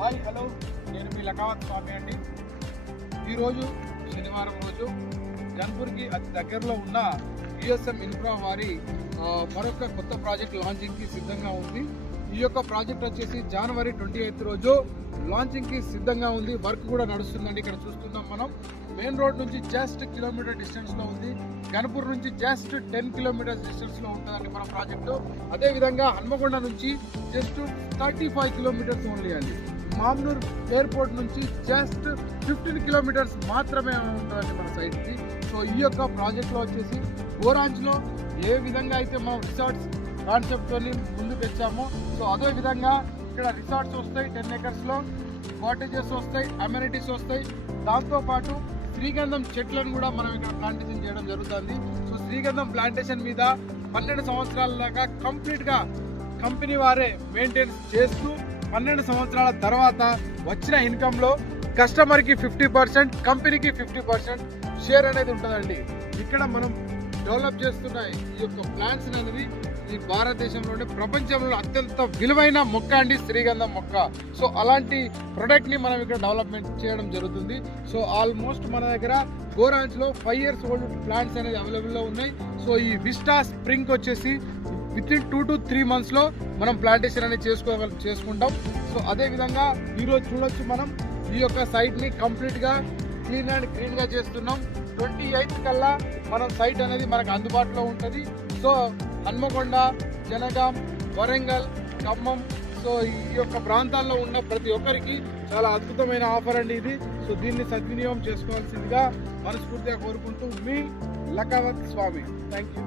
Hi hello, నేను మీ లకావత్ స్వామి అండి. ఈరోజు శనివారం రోజు గన్పూర్కి అతి దగ్గరలో ఉన్న యుఎస్ఎం ఇన్ఫ్రా వారి మరొక కొత్త ప్రాజెక్ట్ లాంచింగ్కి సిద్ధంగా ఉంది. ఈ యొక్క ప్రాజెక్ట్ వచ్చేసి జనవరి 28 రోజు లాంచింగ్కి సిద్ధంగా ఉంది. వర్క్ కూడా నడుస్తుందండి. ఇక్కడ చూస్తున్నాం మనం. మెయిన్ రోడ్ నుంచి జస్ట్ కిలోమీటర్ డిస్టెన్స్లో ఉంది. గన్పూర్ నుంచి జస్ట్ 10 కిలోమీటర్స్ డిస్టెన్స్లో ఉంటుందండి మన ప్రాజెక్టు. అదేవిధంగా హన్మకొండ నుంచి జస్ట్ 35 కిలోమీటర్స్ ఓన్లీ అండి. మామ్నూర్ ఎయిర్పోర్ట్ నుంచి జస్ట్ 15 కిలోమీటర్స్ మాత్రమే ఉంటుందండి మన సైట్కి. సో ఈ యొక్క ప్రాజెక్ట్లో వచ్చేసి గోరాంజ్లో ఏ విధంగా అయితే మనం రిసార్ట్స్ కాన్సెప్ట్తో ముందుకు వచ్చామో, సో అదే విధంగా ఇక్కడ రిసార్ట్స్ వస్తాయి. 10 acresలో కాటేజెస్ వస్తాయి, అమ్యూనిటీస్ వస్తాయి. దాంతోపాటు శ్రీగంధం చెట్లను కూడా మనం ఇక్కడ ప్లాంటేషన్ చేయడం జరుగుతుంది. సో శ్రీగంధం ప్లాంటేషన్ మీద 12 సంవత్సరాల దాకా కంప్లీట్గా కంపెనీ వారే మెయింటైన్స్ చేస్తూ 12 సంవత్సరాల తర్వాత వచ్చిన ఇన్కంలో కస్టమర్కి 50%, కంపెనీకి 50% షేర్ అనేది ఉంటుందండి. ఇక్కడ మనం డెవలప్ చేస్తున్న ఈ యొక్క ప్లాంట్స్ అనేది ఈ భారతదేశంలోనే ప్రపంచంలో అత్యంత విలువైన మొక్క అండి, శ్రీగంధం మొక్క. సో అలాంటి ప్రొడక్ట్ని మనం ఇక్కడ డెవలప్మెంట్ చేయడం జరుగుతుంది. సో ఆల్మోస్ట్ మన దగ్గర గోరాంజ్లో 5 years ఓల్డ్ ప్లాంట్స్ అనేది అవైలబుల్లో ఉన్నాయి. సో ఈ విస్టా స్ప్రింగ్ వచ్చేసి వితిన్ 2 to 3 monthsలో మనం ప్లాంటేషన్ అనేది చేసుకుంటాం. సో అదేవిధంగా ఈరోజు చూడొచ్చు మనం ఈ యొక్క సైట్ని కంప్లీట్గా క్లీన్ అండ్ గ్రీన్గా చేస్తున్నాం. 28th కల్లా మనం సైట్ అనేది మనకు అందుబాటులో ఉంటుంది. సో హన్మకొండ, జనగాం, వరంగల్, ఖమ్మం, సో ఈ యొక్క ప్రాంతాల్లో ఉన్న ప్రతి ఒక్కరికి చాలా అద్భుతమైన ఆఫర్ అండి ఇది. సో దీన్ని సద్వినియోగం చేసుకోవాల్సిందిగా మనస్ఫూర్తిగా కోరుకుంటూ మీ లకావత్ స్వామి. Thank you.